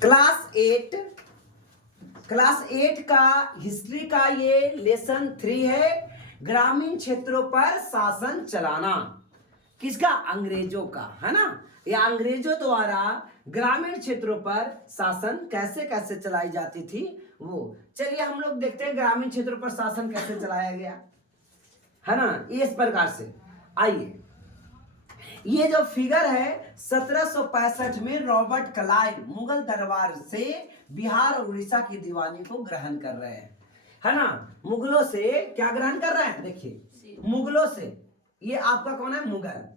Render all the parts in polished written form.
Class 8 का history का ये लेसन 3 है, ग्रामीण क्षेत्रों पर शासन चलाना। किसका? अंग्रेजों का, है ना। या अंग्रेजों द्वारा ग्रामीण क्षेत्रों पर शासन कैसे कैसे चलाई जाती थी वो। चलिए हम लोग देखते हैं ग्रामीण क्षेत्रों पर शासन कैसे चलाया गया, है ना, इस प्रकार से। आइए, ये जो फिगर है 1765 में रॉबर्ट क्लाइव मुगल दरबार से बिहार और उड़ीसा की दीवानी को ग्रहण कर रहे हैं, है ना। मुगलों से क्या ग्रहण कर रहे हैं? देखिए, मुगलों से, ये आपका कौन है? मुगल,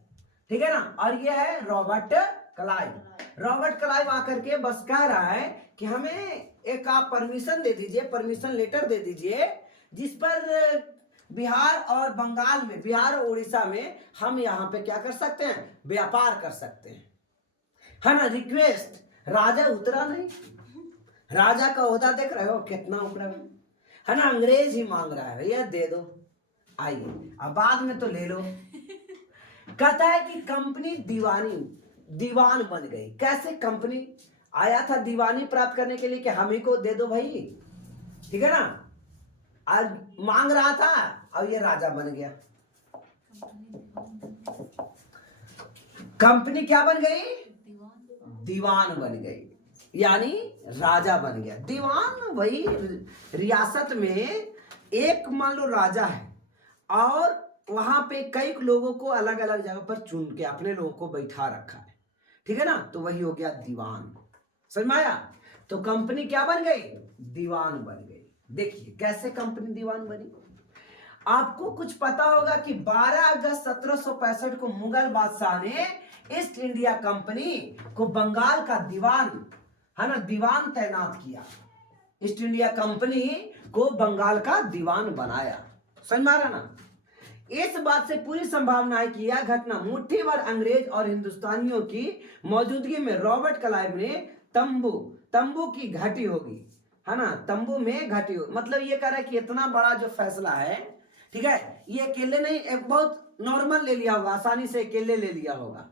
ठीक है ना। और ये है रॉबर्ट क्लाइव। रॉबर्ट क्लाइव आकर के बस कह रहा है कि हमें एक आप परमिशन दे दीजिए, परमिशन लेटर दे दीजिए, जिस पर बिहार और बंगाल में, बिहार और उड़ीसा में हम यहाँ पे क्या कर सकते हैं? व्यापार कर सकते हैं, है ना। रिक्वेस्ट, राजा उतरा नहीं। राजा का ओहदा देख रहे हो कितना ऊपर है ना। अंग्रेज ही मांग रहा है, भैया दे दो, आइए, अब बाद में तो ले लो। कहता है कि कंपनी दीवान बन गई। कैसे कंपनी आया था दीवानी प्राप्त करने के लिए कि हम ही को दे दो भाई, ठीक है ना। आज मांग रहा था, अब ये राजा बन गया। कंपनी क्या बन गई? दीवान बन गई, यानी राजा बन गया। दीवान वही रियासत में एक मान लो राजा है, और वहां पे कई लोगों को अलग अलग जगह पर चुन के अपने लोगों को बैठा रखा है, ठीक है ना। तो वही हो गया दीवान, समझ में आया। तो कंपनी क्या बन गई? दीवान बन गई। देखिए कैसे कंपनी दीवान बनी। आपको कुछ पता होगा कि 12 अगस्त 1765 को मुगल बादशाह ने ईस्ट इंडिया कंपनी को बंगाल का दीवान, है ना, दीवान तैनात किया। ईस्ट इंडिया कंपनी को बंगाल का दीवान बनाया, समझ में आ रहा ना। इस बात से पूरी संभावना है कि यह घटना मुट्ठी भर अंग्रेज और हिंदुस्तानियों की मौजूदगी में रॉबर्ट क्लाइव ने तंबू की घटी होगी, है ना। तंबू में घटी हो, मतलब ये कह रहा है कि इतना बड़ा जो फैसला है, ठीक है, ये अकेले नहीं, एक बहुत नॉर्मल ले लिया होगा, आसानी से अकेले ले लिया होगा,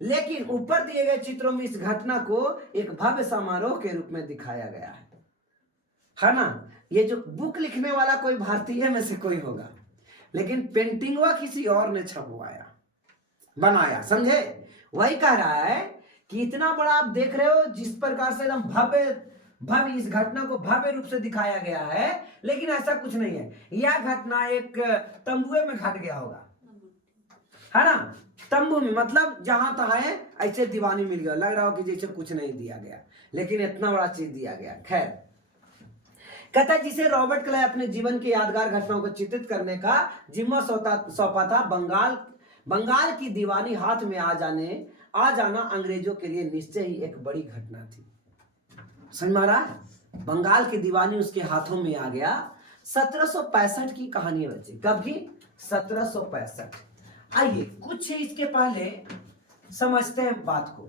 लेकिन ऊपर दिए गए चित्रों में इस घटना को एक भव्य समारोह के रूप में दिखाया गया है ना। ये जो बुक लिखने वाला कोई भारतीय में से कोई होगा, लेकिन पेंटिंग वह किसी और ने छपवाया, बनाया, समझे। वही कह रहा है कि इतना बड़ा आप देख रहे हो, जिस प्रकार से एकदम भव्य इस घटना को भव्य रूप से दिखाया गया है, लेकिन ऐसा कुछ नहीं है। यह घटना एक तंबुए में घट गया होगा, है ना। तंबू में मतलब जहां तहां है, ऐसे दीवानी मिल गया, लग रहा हो कि जैसे कुछ नहीं दिया गया, लेकिन इतना बड़ा चीज दिया गया। खैर, कहता है जिसे रॉबर्ट क्लाइव अपने जीवन की यादगार घटनाओं को चित्रित करने का जिम्मा सौंपा था। बंगाल की दीवानी हाथ में आ जाना अंग्रेजों के लिए निश्चय ही एक बड़ी घटना थी, समझ में आ रहा है। बंगाल की दीवानी उसके हाथों में आ गया। 1765 की कहानी है बच्चे, कब की? 1765। आइए कुछ इसके पहले समझते हैं बात को,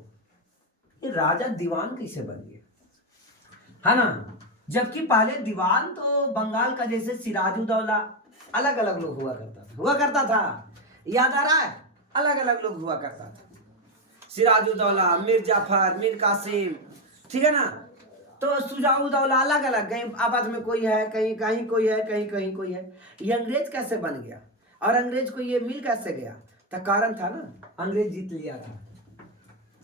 ये राजा दीवान कैसे बन गया, है ना। जबकि पहले दीवान तो बंगाल का जैसे सिराजुद्दौला अलग अलग लोग हुआ करता था, याद आ रहा है, अलग अलग लोग हुआ करता था। सिराजुद्दौला, मीर जाफर, मीर कासिम, ठीक है ना। तो सुजाउद्दौला अलग अलग, कहीं आपस में कोई है, कहीं कहीं कोई है, कहीं कहीं कोई है। ये अंग्रेज कैसे बन गया और अंग्रेज को ये मिल कैसे गया? तो कारण था ना, अंग्रेज जीत लिया था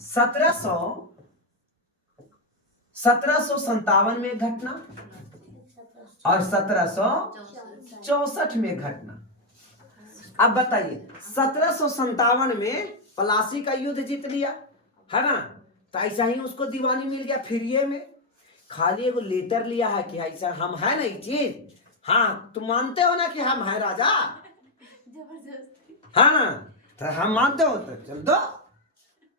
1757 में घटना और 1764 में घटना। अब बताइए, 1757 में प्लासी का युद्ध जीत लिया, है ना। तो ऐसा ही उसको दीवानी मिल गया फ्री में, खाली एगो लेटर लिया है कि ऐसा हम है ना, ये चीज, हाँ तुम मानते हो ना कि हम है राजा, हाँ ना, तो हम मानते हो, तो चल दो।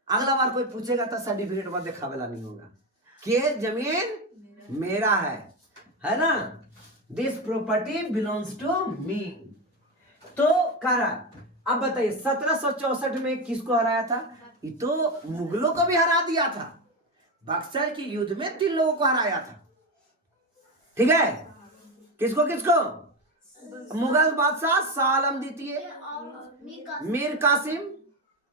अगला बार कोई पूछेगा तो सर्टिफिकेट पर दिखावेला नहीं होगा कि जमीन मेरा है ना, this property belongs to me. तो कह रहा, अब बताइए 1764 में किसको हराया था? ये तो मुगलों को भी हरा दिया था, बक्सर के युद्ध में 3 लोगों को हराया था, ठीक है। किसको किसको? मुगल बादशाह शाह आलम द्वितीय, मीर कासिम,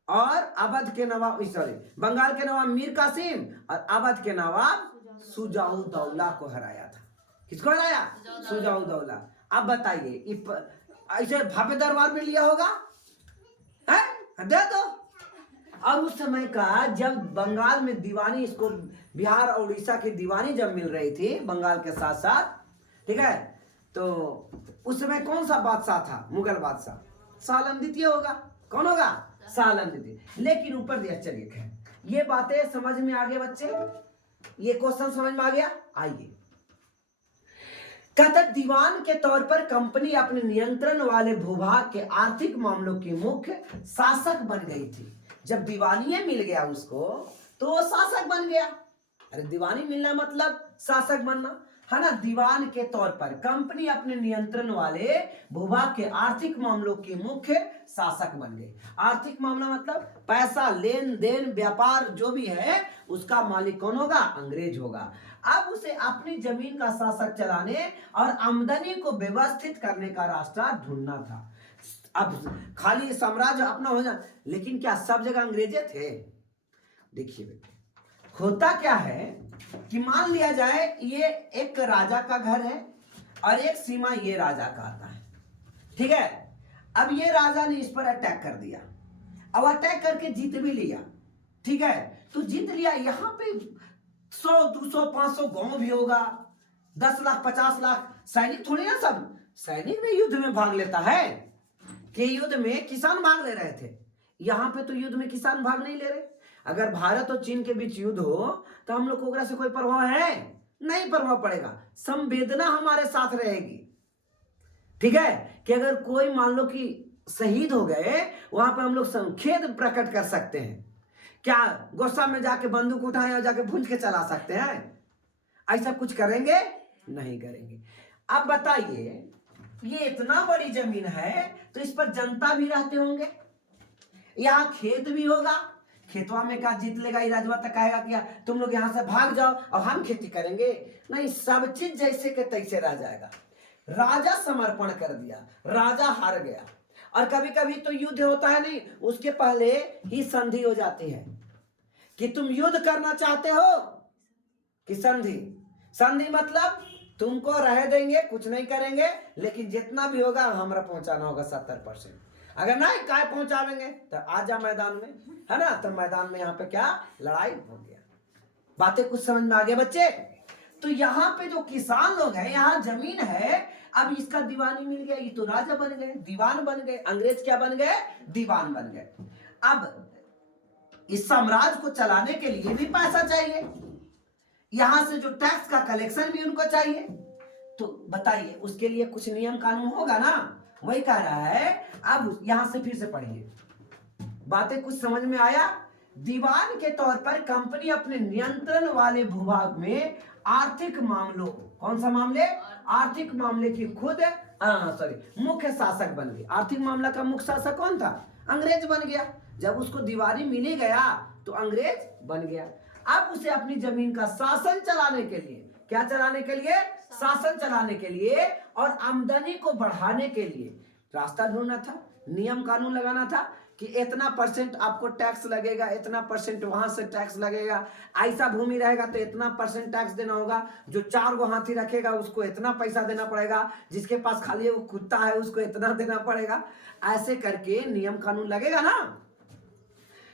और अवध के नवाब, सॉरी, बंगाल के नवाब मीर कासिम और अवध के नवाब सुजाउद्दौला को हराया था। किसको हराया? सुजाउद्दौला। अब बताइए, ऐसे भव्य दरबार में लिया होगा है? दे दो। और उस समय का जब बंगाल में दीवानी, इसको बिहार और उड़ीसा की दीवानी जब मिल रही थी बंगाल के साथ साथ, ठीक है, तो उस समय कौन सा बादशाह था? मुगल बादशाह शाह आलम द्वितीय होगा। कौन होगा? शाह आलम द्वितीय। लेकिन ऊपर दिया, चलिए खैर, ये बातें समझ में आ गए बच्चे? ये क्वेश्चन समझ में आ गया? आइए, कहता दीवान के तौर पर कंपनी अपने नियंत्रण वाले भूभाग के आर्थिक मामलों की मुख्य शासक बन गई थी। जब दीवानी मिल गया उसको तो वो शासक बन गया। अरे दीवानी मिलना मतलब शासक बनना है ना। दीवान के तौर पर कंपनी अपने नियंत्रण वाले भूभाग के आर्थिक मामलों की मुख्य शासक बन गई। आर्थिक मामला मतलब पैसा, लेन देन, व्यापार जो भी है उसका मालिक कौन होगा? अंग्रेज होगा। अब उसे अपनी जमीन का शासक चलाने और आमदनी को व्यवस्थित करने का रास्ता ढूंढना था। अब खाली साम्राज्य अपना हो जाए, लेकिन क्या सब जगह अंग्रेजे थे? देखिए बेटे, होता क्या है कि मान लिया जाए ये एक राजा का घर है और एक सीमा ये राजा का आता है, ठीक है। अब ये राजा ने इस पर अटैक कर दिया, अब अटैक करके जीत भी लिया, ठीक है। तो जीत लिया, यहाँ पे 100, 200, 500 गांव भी होगा, 10 लाख 50 लाख सैनिक थोड़ी ना, सब सैनिक भी युद्ध में भाग लेता है कि युद्ध में किसान भाग ले रहे थे। यहाँ पे तो युद्ध में किसान भाग नहीं ले रहे। अगर भारत और चीन के बीच युद्ध हो तो हम लोग को से कोई प्रभाव है? नहीं प्रभाव पड़ेगा। संवेदना हमारे साथ रहेगी, ठीक है, कि अगर कोई मान लो कि शहीद हो गए, वहां पे हम लोग खेद प्रकट कर सकते हैं। क्या गुस्सा में जाके बंदूक उठाए और जाके भूंज के चला सकते हैं? ऐसा कुछ करेंगे? नहीं करेंगे। अब बताइए, ये इतना बड़ी जमीन है तो इस पर जनता भी रहते होंगे, यहाँ खेत भी होगा। खेतवा में क्या जीत लेगा ये राजवा, तक कहेगा कि तुम लोग यहाँ से भाग जाओ और हम खेती करेंगे? नहीं, सब चीज जैसे के तैसे रह जाएगा। राजा समर्पण कर दिया, राजा हार गया। और कभी कभी तो युद्ध होता है नहीं, उसके पहले ही संधि हो जाती है कि तुम युद्ध करना चाहते हो कि संधि। संधि मतलब तुमको रह देंगे, कुछ नहीं करेंगे, लेकिन जितना भी होगा हमारा पहुंचाना होगा 70%। अगर नहीं काय पहुंचावेंगे तो आजा मैदान में, है ना। तो मैदान में यहाँ पे क्या लड़ाई हो गया। बातें कुछ समझ में आ गया बच्चे? तो यहाँ पे जो किसान लोग हैं, यहाँ जमीन है, अब इसका दीवानी मिल गया, ये तो राजा बन गए, दीवान बन गए। अंग्रेज क्या बन गए? दीवान बन गए। अब इस साम्राज्य को चलाने के लिए भी पैसा चाहिए, यहां से जो टैक्स का कलेक्शन भी उनको चाहिए। तो बताइए, उसके लिए कुछ नियम कानून होगा ना, वही कह रहा है। अब यहां से फिर से पढ़िए, बातें कुछ समझ में आया? दीवान के तौर पर कंपनी अपने नियंत्रण वाले भूभाग में आर्थिक मामलों, कौन सा मामले? आर्थिक मामले की खुद मुख्य शासक बन गई। आर्थिक मामला का मुख्य शासक कौन था? अंग्रेज बन गया। जब उसको दीवानी मिली गया तो अंग्रेज बन गया। अब उसे अपनी जमीन का शासन चलाने के लिए, क्या चलाने के लिए? शासन चलाने के लिए और आमदनी को बढ़ाने के लिए रास्ता ढूंढना था, नियम कानून लगाना था कि इतना % आपको टैक्स लगेगा, इतना % वहां से टैक्स लगेगा, ऐसा भूमि रहेगा तो इतना % टैक्स देना होगा, जो 4 गो हाथी रखेगा उसको इतना पैसा देना पड़ेगा, जिसके पास खाली वो कुत्ता है उसको इतना देना पड़ेगा। ऐसे करके नियम कानून लगेगा ना,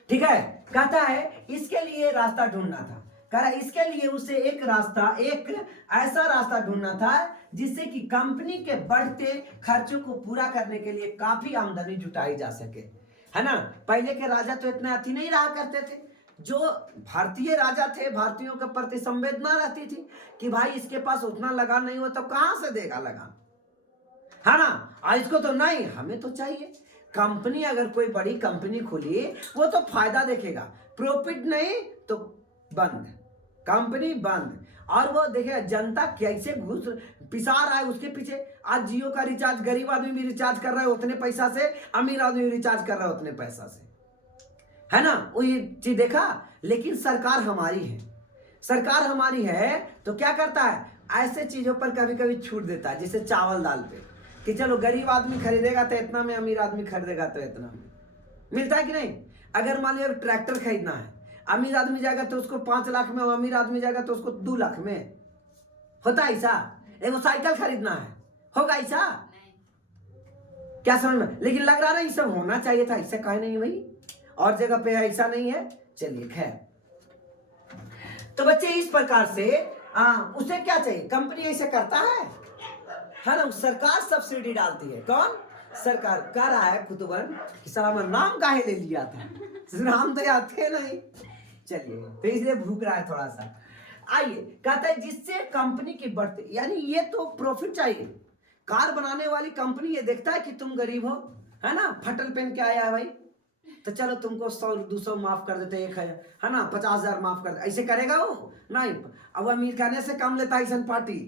ठीक है। कहता है इसके लिए रास्ता ढूंढना था। कह रहा इसके लिए उसे एक ऐसा रास्ता ढूंढना था जिससे कि कंपनी के बढ़ते खर्चों को पूरा करने के लिए काफी आमदनी जुटाई जा सके, है ना। पहले के राजा तो इतने अति नहीं रहा करते थे। जो भारतीय राजा थे, भारतीयों के प्रति संवेदना रहती थी कि भाई इसके पास उतना लगान नहीं हो तो कहां से देगा लगान, है ना। आज इसको तो नहीं, हमें तो चाहिए। कंपनी अगर कोई बड़ी कंपनी खुली वो तो फायदा देखेगा, प्रॉफिट नहीं तो बंद, कंपनी बंद। और वो देखेगा जनता कैसे घुस पिसा रहा है उसके पीछे। आज जियो का रिचार्ज गरीब आदमी भी रिचार्ज कर रहा है उतने पैसा से, अमीर आदमी भी रिचार्ज कर रहा है उतने पैसा से, है ना। वो ये चीज देखा। लेकिन सरकार हमारी है, सरकार हमारी है तो क्या करता है, ऐसे चीजों पर कभी कभी छूट देता है, जैसे चावल दाल पे, कि चलो गरीब आदमी खरीदेगा तो इतना में, अमीर आदमी खरीदेगा तो इतना में, मिलता है कि नहीं। अगर मान लो ट्रैक्टर खरीदना है, अमीर आदमी जाएगा तो उसको 5 लाख में, अमीर आदमी जाएगा तो उसको 2 लाख में। होता ऐसा? एगो साइकिल खरीदना है, होगा ऐसा? क्या समझ में? लेकिन लग रहा नहीं सब होना चाहिए था, ऐसा कहे नहीं भाई, और जगह पे ऐसा नहीं है। चलिए खैर, तो बच्चे इस प्रकार से उसे क्या चाहिए, कंपनी ऐसे करता है ना, सरकार सब्सिडी डालती है। कौन? सरकार। कह रहा है कुतुबन कि सलाम नाम काहे ले लिया था, नाम तो याद थे नहीं। चलिए, तो इसलिए भूख रहा है थोड़ा सा। आइए, कहता है जिससे कंपनी की बढ़ती, यानी ये तो प्रॉफिट चाहिए। कार बनाने वाली कंपनी ये देखता है कि तुम गरीब हो, है ना, फटल पहन के आया है भाई, तो चलो तुमको 100-200 माफ कर देते, 1000, है ना, 50,000 माफ कर दे। ऐसे करेगा वो? नहीं। अब अमीर खाने से कम लेता है ऐसा पार्टी,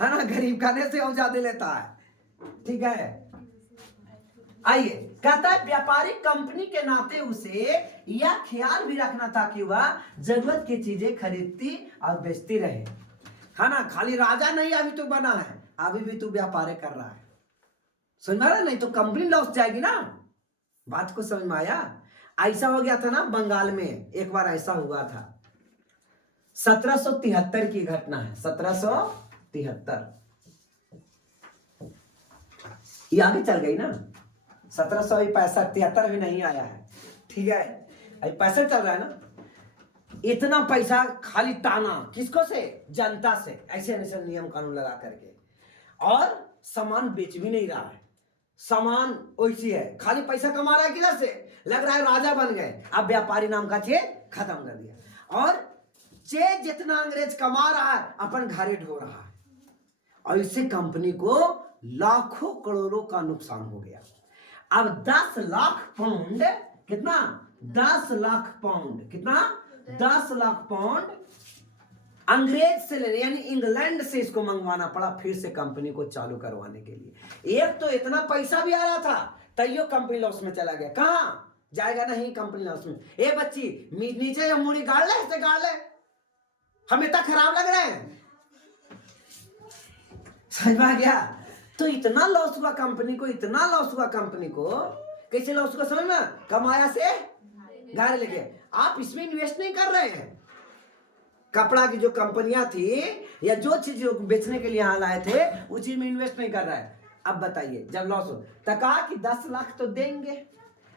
है ना, गरीब खाने से और ज्यादा लेता है। ठीक है, आइए, कहता है व्यापारिक कंपनी के नाते उसे यह ख्याल भी रखना था कि वह जरूरत की चीजें खरीदती और बेचती रहे, है ना। खाली राजा नहीं अभी तो बना है, अभी भी तू व्यापार कर रहा है, समझ में आ रहा? नहीं तो कंपनी लॉस जाएगी ना। बात को समझ में आया? ऐसा हो गया था ना बंगाल में, एक बार ऐसा हुआ था, 1773 की घटना है, 1773। ये आगे चल गई ना, 1763 भी नहीं आया है, ठीक है, अभी 65 चल रहा है ना। इतना पैसा खाली ताना किसको से? जनता से, ऐसे ऐसे नियम कानून लगा करके, और सामान बेच भी नहीं रहा है, सामान वैसी है, खाली पैसा कमा रहा है। किधर से? लग रहा है राजा बन गए। अब व्यापारी नाम का चीज खत्म कर दिया, और जे जितना अंग्रेज कमा रहा है अपन घरे ढो रहा है, और इससे कंपनी को लाखों करोड़ों का नुकसान हो गया। अब 10 लाख पाउंड, कितना? 10 लाख पाउंड, कितना? 10 लाख पाउंड अंग्रेज से लेने, यानी इंग्लैंड से इसको मंगवाना पड़ा फिर से कंपनी को चालू करवाने के लिए। एक तो इतना पैसा भी आ रहा था, तैयो कंपनी लॉस में चला गया। कहाँ जाएगा? नहीं, कंपनी लॉस में। ए बच्ची, नीचे या मुड़ी गाड़ ले, ऐसे गाड़ ले, हमें इतना खराब लग रहा है, समझ में आ गया? तो इतना लॉस हुआ कंपनी को, इतना लॉस हुआ कंपनी को। कैसे लॉस हुआ समझ में? कमाया से गाड़ी लेके। आप इसमें इन्वेस्ट नहीं कर रहे हैं। कपड़ा की जो कंपनियां थी या जो चीज बेचने के लिए यहाँ लाए थे, उस चीज में इन्वेस्ट नहीं कर रहा है। अब बताइए, जब लॉस हो तो कहा कि 10 लाख तो देंगे,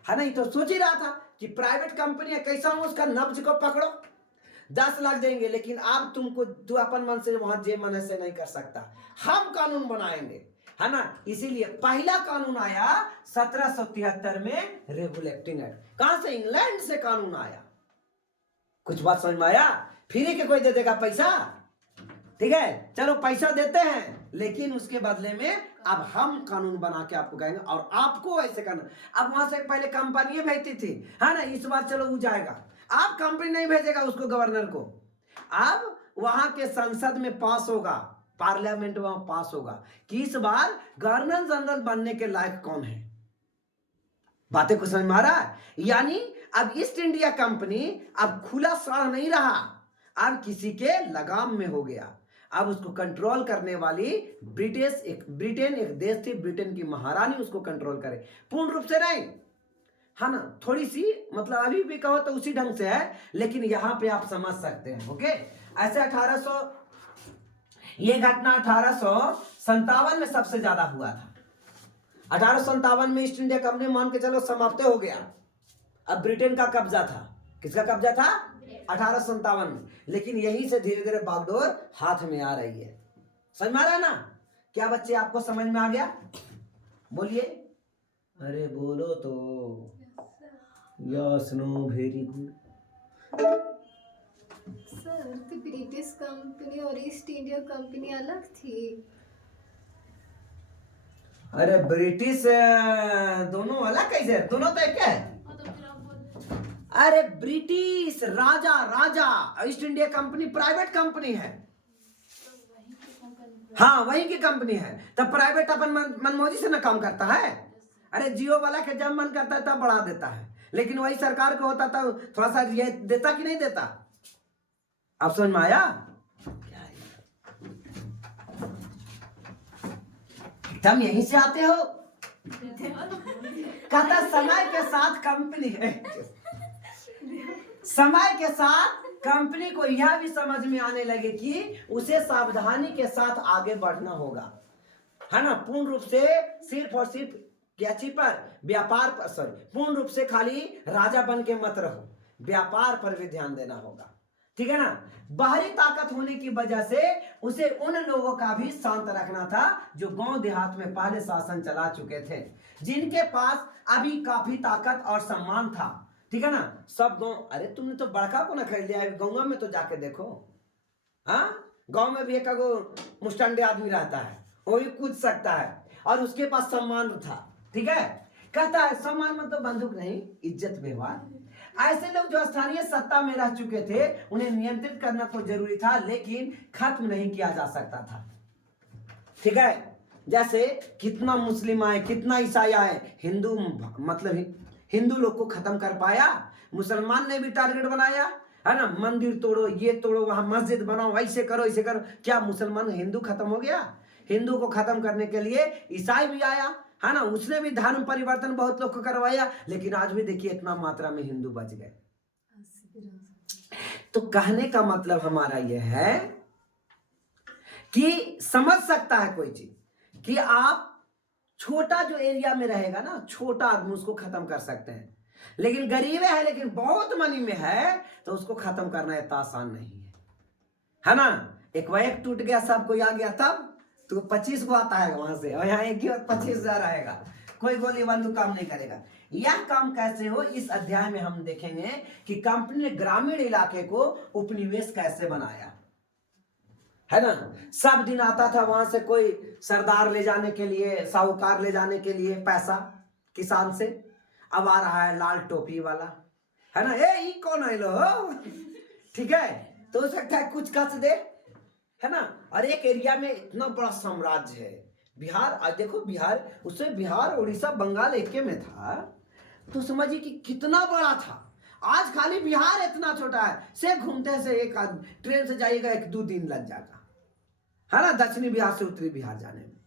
है ना। ये तो सोच ही रहा था कि प्राइवेट कंपनी है, कैसा हो उसका नब्ज को पकड़ो, 10 लाख देंगे। लेकिन अब तू अपन मन से वहां जे मन से नहीं कर सकता, हम कानून बनाएंगे, है ना। इसीलिए पहला कानून आया 1773 में, रेगुलेटिंग एक्ट। कहां से? इंग्लैंड से कानून आया। कुछ बात समझ में आया? फ्री के कोई दे देगा पैसा? ठीक है, चलो पैसा देते हैं, लेकिन उसके बदले में अब हम कानून बना के आपको कहेंगे, और आपको ऐसे करना। अब वहां से पहले कंपनी भेजती थी, है ना, इस बार चलो वो जाएगा। आप कंपनी नहीं भेजेगा उसको, गवर्नर को। अब वहां के संसद में पास होगा, पार्लियामेंट में पास होगा कि इस बार गवर्नर जनरल बनने के लायक कौन है। बातें को समझ में आ रहा है? यानी अब ईस्ट इंडिया कंपनी अब खुला साड़ नहीं रहा, अब किसी के लगाम में हो गया। अब उसको कंट्रोल करने वाली ब्रिटेन एक देश थी, ब्रिटेन की महारानी उसको कंट्रोल करे, पूर्ण रूप से नहीं, है ना, थोड़ी सी, मतलब अभी भी कहो तो उसी ढंग से है, लेकिन यहां पे आप समझ सकते हैं। ओके, ऐसे 1800, ये घटना 1857 में सबसे ज्यादा हुआ था। 1857 में ईस्ट इंडिया कंपनी मान के चलो समाप्त हो गया। अब ब्रिटेन का कब्जा था। किसका कब्जा था? 1857 में। लेकिन यहीं से धीरे धीरे बागडोर हाथ में आ रही है। समझ में आ रहा है ना? क्या बच्चे आपको समझ में आ गया? बोलिए, अरे बोलो तो। Yes, no, very good. Sir, तो ब्रिटिश कंपनी और ईस्ट इंडिया कंपनी अलग थी। अरे ब्रिटिश दोनों अलग कैसे? दोनों तो एक है। अरे ब्रिटिश राजा, East India Company private company है। हाँ, वही की कंपनी है। तब प्राइवेट अपन मनमौजी से ना काम करता है। अरे जियो वाला के जब मन करता है तब बढ़ा देता है, लेकिन वही सरकार को होता था थोड़ा सा ये देता कि नहीं देता। आप समझ में आया? तुम यहीं से आते हो? कहता समय के साथ कंपनी है। समय के साथ कंपनी को यह भी समझ में आने लगे कि उसे सावधानी के साथ आगे बढ़ना होगा, है ना। पूर्ण रूप से सिर्फ और सिर्फ क्या पर व्यापार पर, सॉरी, पूर्ण रूप से खाली राजा बन के मत रहो, व्यापार पर भी ध्यान देना होगा, ठीक है ना। बाहरी ताकत होने की वजह से उसे उन लोगों का भी शांत रखना था जो गांव देहात में पहले शासन चला चुके थे, जिनके पास अभी काफी ताकत और सम्मान था, ठीक है ना। सब गांव, अरे तुमने तो बड़का को ना खरीद लिया, गांव में तो जाके देखो, हाँ, गांव में भी एक मुस्टंडे आदमी रहता है, वो भी कूद सकता है और उसके पास सम्मान था, ठीक है। कहता है सम्मान मतलब बंदूक नहीं, इज्जत व्यवहार। ऐसे लोग जो स्थानीय सत्ता में रह चुके थे उन्हें नियंत्रित करना तो जरूरी था, लेकिन खत्म नहीं किया जा सकता था, ठीक है। जैसे कितना मुस्लिम आए, कितना ईसाई आए, हिंदू मतलब हिंदू लोग को खत्म कर पाया, मुसलमान ने भी टारगेट बनाया, है ना। मंदिर तोड़ो, ये तोड़ो, वहां मस्जिद बनाओ, ऐसे करो ऐसे करो, क्या मुसलमान हिंदू खत्म हो गया? हिंदू को खत्म करने के लिए ईसाई भी आया, है ना, उसने भी धर्म परिवर्तन बहुत लोग को करवाया, लेकिन आज भी देखिए इतना मात्रा में हिंदू बच गए। तो कहने का मतलब हमारा यह है कि समझ सकता है कोई चीज कि आप छोटा जो एरिया में रहेगा ना, छोटा आदमी, उसको खत्म कर सकते हैं, लेकिन गरीब है लेकिन बहुत मनी में है तो उसको खत्म करना इतना आसान नहीं है ना। एक वैक टूट गया, सब कोई आ गया, तब तो 25 को आता है वहां से, और यहाँ एक ही 25,000 आएगा, कोई गोली बंदूक काम नहीं करेगा। यह काम कैसे हो, इस अध्याय में हम देखेंगे कि कंपनी ने ग्रामीण इलाके को उपनिवेश कैसे बनाया, है ना। सब दिन आता था वहां से कोई सरदार ले जाने के लिए, साहूकार ले जाने के लिए पैसा किसान से, अब आ रहा है लाल टोपी वाला, है ना, ए कौन है लो, ठीक है। तो हो सकता है कुछ कस दे, है ना। और एक एरिया में इतना बड़ा साम्राज्य है बिहार, आज देखो बिहार, उसमें बिहार उड़ीसा बंगाल एक में था, तो समझिए कि कितना बड़ा था। आज खाली बिहार इतना छोटा है, से घूमते से एक ट्रेन से जाइएगा 1-2 दिन लग जाएगा, है ना, दक्षिणी बिहार से उत्तरी बिहार जाने में,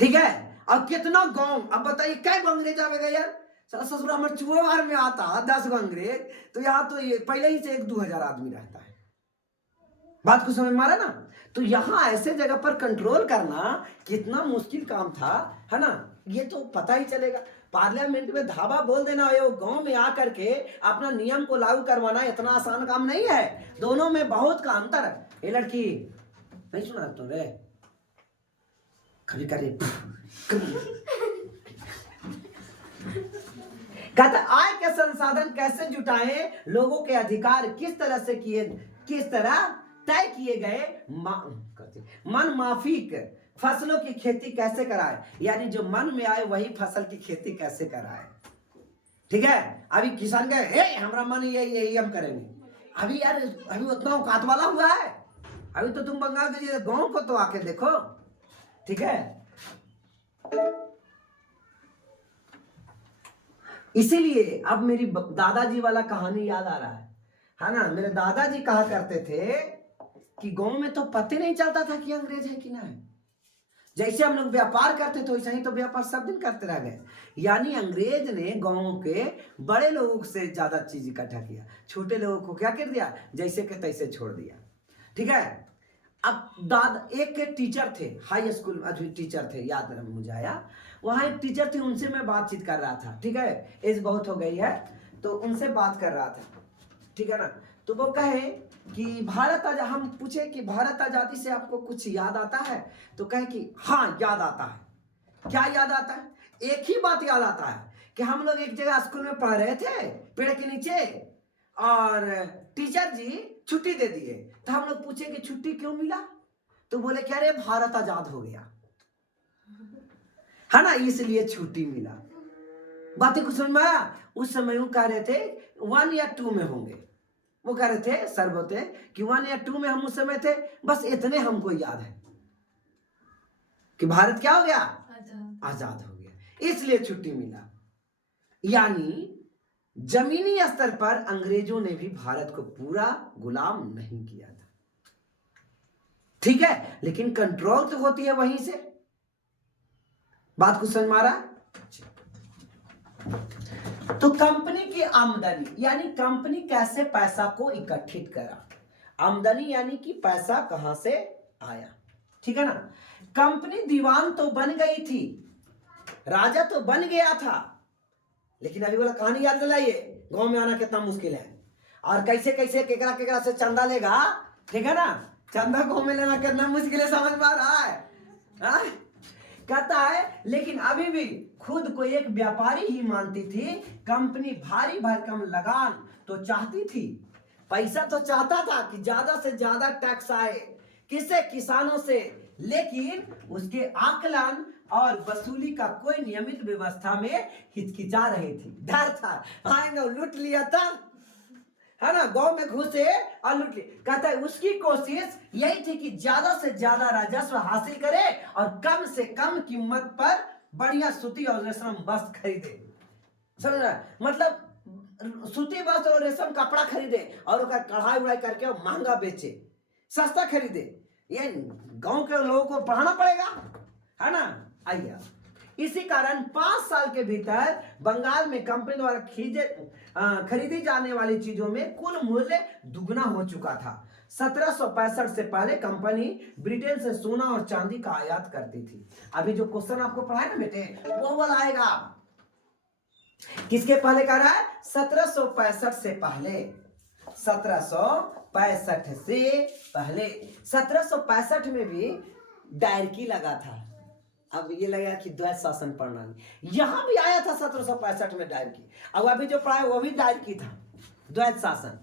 ठीक है। और कितना गांव, अब बताइए कै अंग्रेज आवेगा यार, ससुर हमारे चुहार में आता 10 अंग्रेज, तो यहाँ तो ये पहले ही से 1-2 हजार आदमी रहता है। बात को समझ में आ रहा ना। तो यहाँ ऐसे जगह पर कंट्रोल करना कितना मुश्किल काम था, है ना, ये तो पता ही चलेगा। पार्लियामेंट में धावा बोल देना है, वो गांव में आकर के अपना नियम को लागू करवाना इतना आसान काम नहीं है, दोनों में बहुत का अंतर है। ये लड़की नहीं सुना तुम रे, कभी करे कहता आय के संसाधन कैसे जुटाएं, लोगों के अधिकार किस तरह से किए, किस तरह तय किए गए, मन माफिक फसलों की खेती कैसे कराए, यानी जो मन में आए वही फसल की खेती कैसे कराए, ठीक है। अभी किसान कहे हे हमारा मन यही हम करेंगे, अभी यार अभी उतना औकात वाला हुआ है, अभी तो तुम बंगाल के गांव को तो आके देखो, ठीक है। इसीलिए अब मेरी दादाजी वाला कहानी याद आ रहा है ना। मेरे दादाजी कहा करते थे कि गांव में तो पता नहीं चलता था कि अंग्रेज है कि ना है, जैसे हम लोग व्यापार करते थे वैसे ही तो व्यापार सब दिन करते रह गए, यानी अंग्रेज ने गांव के बड़े लोगों से ज्यादा चीज इकट्ठा किया, छोटे लोगों को क्या कर दिया, जैसे के तैसे छोड़ दिया, ठीक है। अब एक के टीचर थे, हाई स्कूल में टीचर थे, याद मुझे आया, वहां एक टीचर थे, उनसे मैं बातचीत कर रहा था, ठीक है, एज बहुत हो गई है, तो उनसे बात कर रहा था, ठीक है ना। तो वो कहे कि भारत हम पूछे कि भारत आजादी से आपको कुछ याद आता है, तो कहे कि हाँ याद आता है। क्या याद आता है? एक ही बात याद आता है कि हम लोग एक जगह स्कूल में पढ़ रहे थे पेड़ के नीचे, और टीचर जी छुट्टी दे दिए, तो हम लोग पूछे कि छुट्टी क्यों मिला, तो बोले क्या रे भारत आजाद हो गया, है ना, इसलिए छुट्टी मिला। बातें कुछ समझ में आया? उस समय वो कह रहे थे 1 या 2 में होंगे, वो कह रहे थे सर बोलते कि 1 या 2 में हम उस समय थे, बस इतने हमको याद है कि भारत क्या हो गया, आजाद हो गया, इसलिए छुट्टी मिला। यानी जमीनी स्तर पर अंग्रेजों ने भी भारत को पूरा गुलाम नहीं किया था, ठीक है, लेकिन कंट्रोल तो होती है वहीं से। बात को समझ में आ रहा है? तो कंपनी की आमदनी यानी कंपनी कैसे पैसा को इकट्ठित करा, आमदनी यानी कि पैसा कहां से आया, ठीक है ना। कंपनी दीवान तो बन गई थी, राजा तो बन गया था, लेकिन अभी वाला कहानी याद दिलाइए, गांव में आना कितना मुश्किल है और कैसे कैसे केकरा केकरा से चंदा लेगा, ठीक है ना। चंदा गांव में लेना कितना मुश्किल है, समझ पा रहा है, हाँ? कहता है लेकिन अभी भी खुद को एक व्यापारी ही मानती थी। कंपनी भारी भरकम लगान तो चाहती थी, पैसा तो चाहता था कि ज्यादा से ज्यादा टैक्स आए, किसे, किसानों से, लेकिन उसके आकलन और वसूली का कोई नियमित व्यवस्था में हिचकिचा रही थी। डर था आएंगे लूट लिया था, है ना, गांव में घुसे और लूट लिए। कहता है उसकी कोशिश यही थी कि ज्यादा से ज्यादा राजस्व हासिल करे और कम से कम कीमत पर बढ़िया सूती और रेशम वस्त्र खरीदे। समझ रहा है, मतलब सूती वस्त्र और रेशम कपड़ा खरीदे और कढ़ाई उड़ाई करके महंगा बेचे, सस्ता खरीदे। ये गांव के लोगों को पढ़ाना पड़ेगा, है ना। आइए, इसी कारण 5 साल के भीतर बंगाल में कंपनी द्वारा खरीदी जाने वाली चीजों में कुल मूल्य दुगना हो चुका था। 1765 से पहले कंपनी ब्रिटेन से सोना और चांदी का आयात करती थी। अभी जो क्वेश्चन आपको पढ़ाया ना बेटे, वो वाला आएगा। किसके पहले कह रहा है? 1765 से पहले, 1765 से पहले। 1765 में भी डायरकी लगा था। अब ये लगा कि द्वैत शासन प्रणाली, यहां भी आया था 1765 में डायरकी। अब अभी जो पढ़ाया वो भी डायरकी था, द्वैत शासन।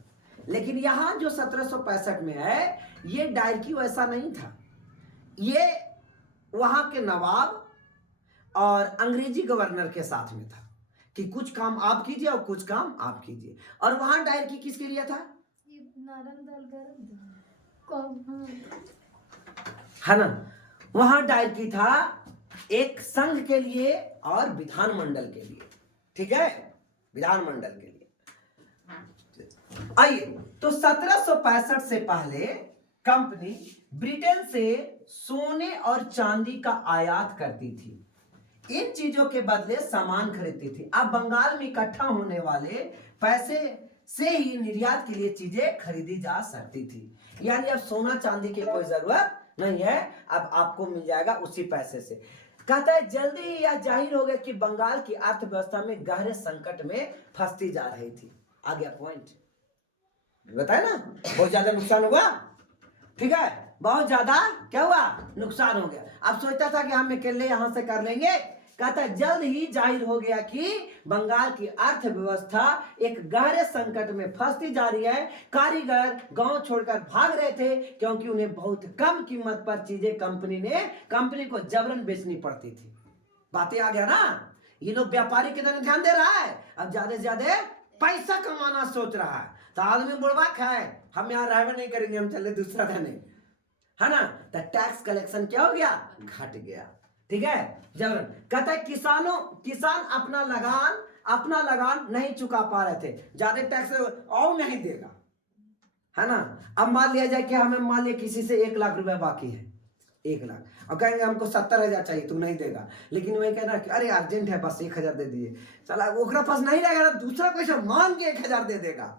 लेकिन यहां जो 1765 में है, ये डायरकी वैसा नहीं था। ये वहां के नवाब और अंग्रेजी गवर्नर के साथ में था कि कुछ काम आप कीजिए और कुछ काम आप कीजिए। और वहां डायरकी किसके लिए था? है ना, वहां डायरकी था एक संघ के लिए और विधानमंडल के लिए, ठीक है, विधानमंडल के लिए। आइए, तो 1765 से पहले कंपनी ब्रिटेन से सोने और चांदी का आयात करती थी। इन चीजों के बदले सामान खरीदती थी। अब बंगाल में इकट्ठा होने वाले पैसे से ही निर्यात के लिए चीजें खरीदी जा सकती थी। यानी अब सोना चांदी की कोई जरूरत नहीं है, अब आपको मिल जाएगा उसी पैसे से। कहता है जल्दी ही यह जाहिर हो गया कि बंगाल की अर्थव्यवस्था में गहरे संकट में फंसती जा रही थी। आ गया पॉइंट, बताया ना, बहुत ज्यादा नुकसान हुआ, ठीक है, बहुत ज्यादा क्या हुआ, नुकसान हो गया। अब सोचता था कि हम अकेले यहां से कर लेंगे। कहता है जल्द ही जाहिर हो गया कि बंगाल की अर्थव्यवस्था एक गहरे संकट में फंसती जा रही है। कारीगर गांव छोड़कर भाग रहे थे क्योंकि उन्हें बहुत कम कीमत पर चीजें कंपनी को जबरन बेचनी पड़ती थी। बातें आ गया ना, ये लोग व्यापारी की तरह ध्यान दे रहा है, अब ज्यादा से ज्यादा पैसा कमाना सोच रहा है। तो आदमी बुड़बक है, हम यहाँ रहना नहीं करेंगे, हम चले दूसरा रहने, है ना। तो टैक्स कलेक्शन क्या हो गया, घट गया, ठीक है, जबरन। कहता है किसान अपना लगान नहीं चुका पा रहे थे, ज्यादा टैक्स और नहीं देगा, है ना। अब मान लिया जाए कि हमें मान लिया किसी से 1 लाख रुपए बाकी है, 1 लाख, और कहेंगे हमको 70,000 चाहिए, तू नहीं देगा। लेकिन वही कहना कि अरे अर्जेंट है, बस 1,000 दे दिए। चला ओकरा पास नहीं रहेगा ना, दूसरा कोई मांग के 1,000 दे देगा।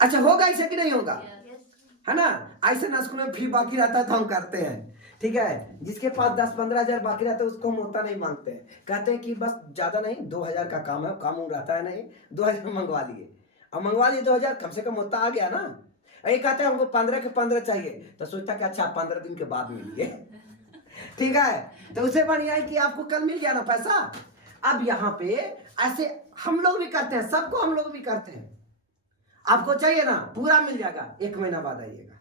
अच्छा होगा ऐसे कि नहीं होगा, है ना। ऐसे ना स्कूल में फी बाकी रहता है तो हम करते हैं, ठीक है। जिसके पास 10-15 हजार बाकी रहता है उसको हम उतना नहीं मांगते हैं, कहते हैं कि बस ज्यादा नहीं, 2,000 का काम है, काम रहता है नहीं, 2,000 मंगवा लिए, अब मंगवा लिए 2,000, कम से कम उतना आ गया ना। ये कहते हैं हमको 15 के 15 चाहिए, तो सोचता कि अच्छा 15 दिन के बाद मिलिए, ठीक है। तो उसे बढ़िया है कि आपको कल मिल गया ना पैसा। अब यहाँ पे ऐसे हम लोग भी करते हैं, सबको हम लोग भी करते हैं। आपको चाहिए ना, पूरा मिल जाएगा, 1 महीना बाद आइएगा,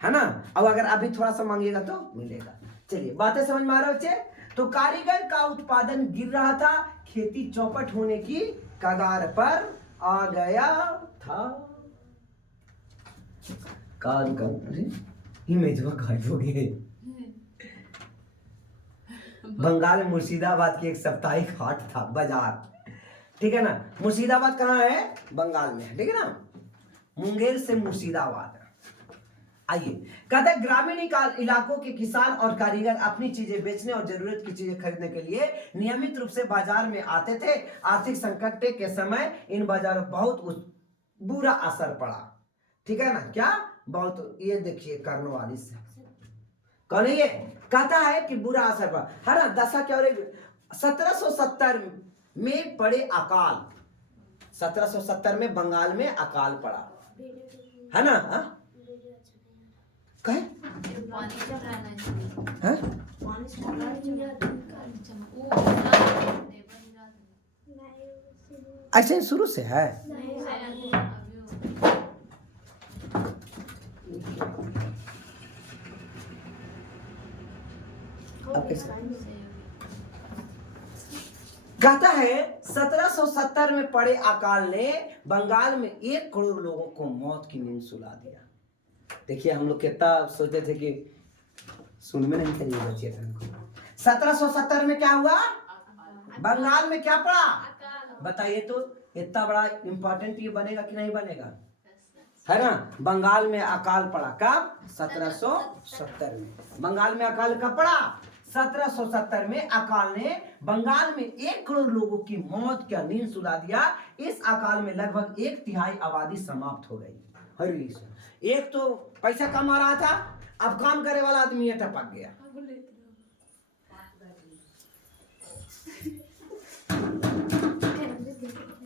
है ना। अब अगर अभी थोड़ा सा मांगिएगा तो मिलेगा। चलिए बातें समझ में आ रहा है बच्चे। तो कारीगर का उत्पादन गिर रहा था, खेती चौपट होने की कगार पर आ गया था। गायब हो गए। बंगाल में मुर्शिदाबाद की एक साप्ताहिक हाट था, बाजार, ठीक है ना। मुर्शिदाबाद कहाँ है, बंगाल में है, ठीक है ना। मुंगेर से मुर्शिदाबाद, आइए, कहते हैं ग्रामीण इलाकों के किसान और कारीगर अपनी चीजें बेचने और जरूरत की चीजें खरीदने के लिए नियमित रूप से बाजार में आते थे। आर्थिक संकट के समय इन बाजारों बहुत बुरा असर पड़ा। ठीक है ना, क्या बहुत, ये देखिए कर्नवालिस से कौन है ये, कहता है कि बुरा असर पड़ा, है ना। दशक और 1770 में पड़े अकाल, 1770 में बंगाल में अकाल पड़ा, है ना। हा? कहे ऐसे ही शुरू से है। कहता है 1770 में पड़े अकाल ने बंगाल में 1 करोड़ लोगों को मौत की नींद सुला दिया। देखिए हम लोग कितना सोचते थे कि सुन में नहीं करिए बच्चे को। 1770 में क्या हुआ, बंगाल में क्या पड़ा, बताइए तो। इतना बड़ा इंपॉर्टेंट ये बनेगा कि नहीं बनेगा, है ना। बंगाल में अकाल पड़ा कब, 1770 में। बंगाल में अकाल कब पड़ा, 1770 में। अकाल ने बंगाल में 1 करोड़ लोगों की मौत का नींद सुला दिया। इस अकाल में लगभग 1/3 आबादी समाप्त हो गई। हरी, एक तो पैसा कमा रहा था, अब काम करे वाला आदमी टपक गया।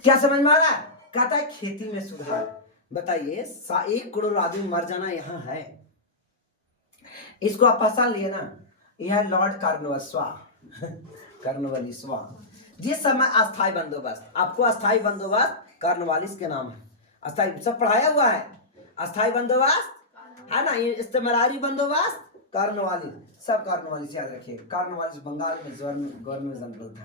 क्या समझ में आ रहा है, कहता है खेती में सुधार। बताइए 1 करोड़ आदमी मर जाना यहाँ है, इसको आप पहचान लिए ना, यह लॉर्ड कार्नवालिस जिस समय अस्थायी बंदोबस्त, आपको अस्थायी बंदोबस्त कार्नवालिस के नाम है, अस्थायी सब पढ़ाया हुआ है। अस्थायी बंदोबस्त है ना, ये इस्तेमारी बंदोबस्त, कार्नवालिस, सब कार्नवालिस याद रखिए। कार्नवालिस बंगाल में गवर्नर जनरल था।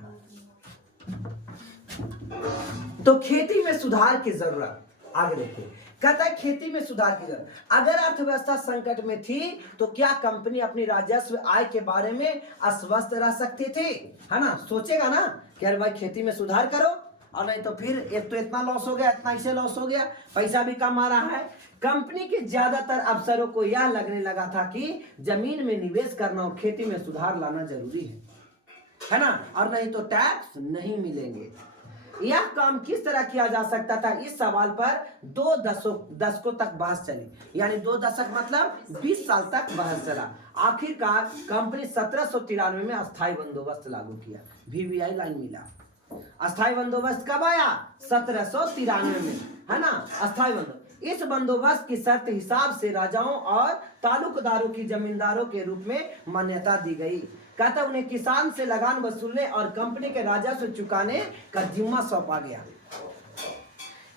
तो खेती में सुधार की जरूरत, आगे देखिए, कहता है खेती में सुधार की जरूरत। अगर अर्थव्यवस्था संकट में थी तो क्या कंपनी अपनी राजस्व आय के बारे में अस्वस्थ रह सकती थी, है ना। सोचेगा ना कि अरे भाई खेती में सुधार करो, और नहीं तो फिर एक तो इतना लॉस हो गया, इतना इसे लॉस हो गया, पैसा भी कम आ रहा है। कंपनी के ज्यादातर अफसरों को यह लगने लगा था कि जमीन में निवेश करना और खेती में सुधार लाना जरूरी है ना, और नहीं तो टैक्स नहीं मिलेंगे। यह काम किस तरह किया जा सकता था, इस सवाल पर 2 दशकों तक बहस चली, यानी 2 दशक मतलब 20 साल तक बहस चला। आखिरकार कंपनी 1793 में अस्थायी बंदोबस्त लागू किया। VVI लाइन मिला। अस्थायी बंदोबस्त कब आया, 1793 में, है ना, अस्थायी बंदोबस्त। इस बंदोबस्त की शर्त हिसाब से राजाओं और तालुकदारों की जमींदारों के रूप में मान्यता दी गई। कहता उन्हें किसान से लगान वसूलने और कंपनी के राजस्व चुकाने का जिम्मा सौंपा गया।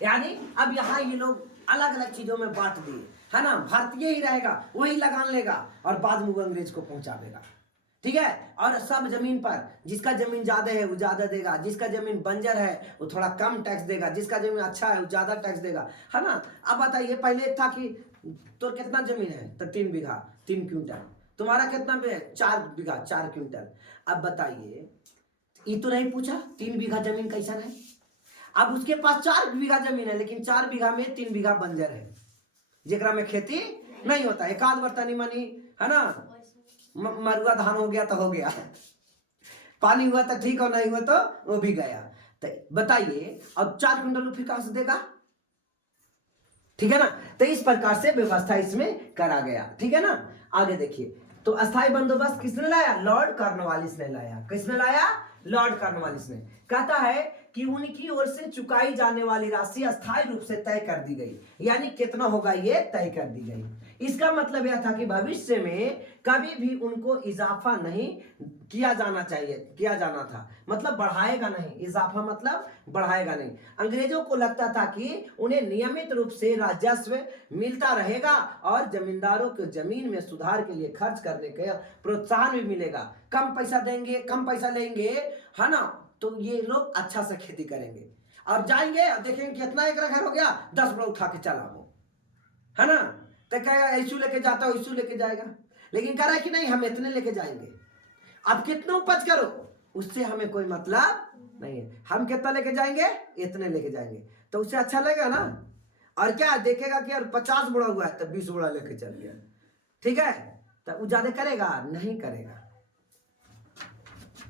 यानी अब यहाँ ये लोग अलग अलग चीजों में बांट दिए, है ना। भारतीय ही रहेगा, वही लगान लेगा और बाद में वो अंग्रेज को पहुंचा देगा। ठीक है, और सब जमीन पर, जिसका जमीन ज्यादा है वो ज्यादा देगा, जिसका जमीन बंजर है वो थोड़ा कम टैक्स देगा, जिसका जमीन अच्छा है वो ज्यादा टैक्स देगा, है ना। अब बताइए, पहले था कि तो कितना जमीन है, तो 3 बीघा 3 क्विंटल, तुम्हारा कितना है, 4 बीघा 4 क्विंटल। अब बताइए, ये तो नहीं पूछा 3 बीघा जमीन कैसा है। अब उसके पास 4 बीघा जमीन है, लेकिन 4 बीघा में 3 बीघा बंजर है, जेकरा में खेती नहीं होता, एकाध बर्तनी मनी, है ना, मरुआ धान हो गया तो हो गया, पानी हुआ तो ठीक, और नहीं हुआ तो वो भी गया। तो बताइए अब 4 क्विंटल फिर कहां से देगा, ठीक है ना। तो इस प्रकार से व्यवस्था इसमें करा गया, ठीक है ना। आगे देखिए, तो अस्थायी बंदोबस्त किसने लाया, लॉर्ड कार्नवालिस ने लाया। किसने लाया, लॉर्ड कार्नवालिस ने। कहता है कि उनकी ओर से चुकाई जाने वाली राशि अस्थायी रूप से तय कर दी गई, यानी कितना होगा ये तय कर दी गई। इसका मतलब यह था कि भविष्य में कभी भी उनको इजाफा नहीं किया जाना था, मतलब बढ़ाएगा नहीं, इजाफा मतलब बढ़ाएगा नहीं। अंग्रेजों को लगता था कि उन्हें नियमित रूप से राजस्व मिलता रहेगा और जमींदारों को जमीन में सुधार के लिए खर्च करने का प्रोत्साहन भी मिलेगा। कम पैसा देंगे, कम पैसा लेंगे, है ना, तो ये लोग अच्छा से खेती करेंगे। और जाएंगे और देखेंगे कितना एकड़ घर हो गया, 10 बड़ा उठा के चला वो, है ना। तो कहेगा ऐसू लेके जाता हो, ऐसू लेके जाएगा, लेकिन कह रहा है कि नहीं हम इतने लेके जाएंगे। अब कितना उपज करो उससे हमें कोई मतलब नहीं है, हम कितना लेके जाएंगे, इतने लेके जाएंगे, तो उससे अच्छा लगेगा ना। और क्या देखेगा कि यार 50 बोड़ा हुआ है, तब 20 बोड़ा लेके चल गया, ठीक है, तब वो ज्यादा करेगा नहीं करेगा।